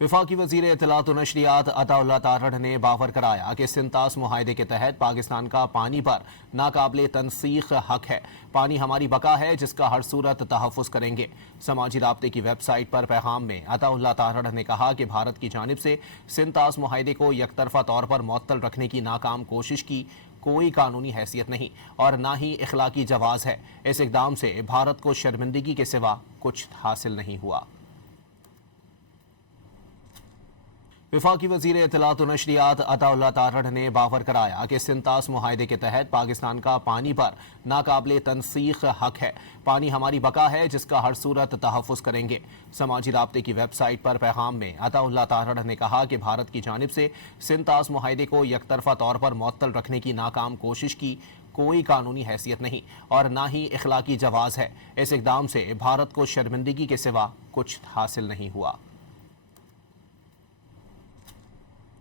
वफाकी वज़ीर इत्तलात व नशरियात अताउल्लाह तारड़ ने बावर कराया कि सिंतास मुआहदे के तहत पाकिस्तान का पानी पर नाकाबिले तनसीख हक है। पानी हमारी बका है जिसका हर सूरत तहफ़्फ़ुज़ करेंगे। समाजी राब्ते की वेबसाइट पर पैगाम में अताउल्लाह तारड़ ने कहा कि भारत की जानिब से सिंतास मुआहदे को यकतरफा तौर पर मुअत्तल रखने की नाकाम कोशिश की कोई कानूनी हैसियत नहीं और ना ही इखलाकी जवाज़ है। इस इक़दाम से भारत को शर्मिंदगी के सिवा कुछ हासिल नहीं हुआ। वफाकी वज़ीर इत्तलात व नशरियात अताउल्लाह तारड़ ने बावर कराया कि सिंतास मुआहदे के तहत पाकिस्तान का पानी पर नाकाबिले तनसीख हक है। पानी हमारी बका है जिसका हर सूरत तहफ़्फ़ुज़ करेंगे। समाजी राब्ते की वेबसाइट पर पैगाम में अताउल्लाह तारड़ ने कहा कि भारत की जानिब से सिंतास मुआहदे को यकतरफा तौर पर मुअत्तल रखने की नाकाम कोशिश की कोई कानूनी हैसियत नहीं और ना ही इखलाकी जवाज़ है। इस इक़दाम से भारत को शर्मिंदगी के सिवा कुछ हासिल नहीं हुआ।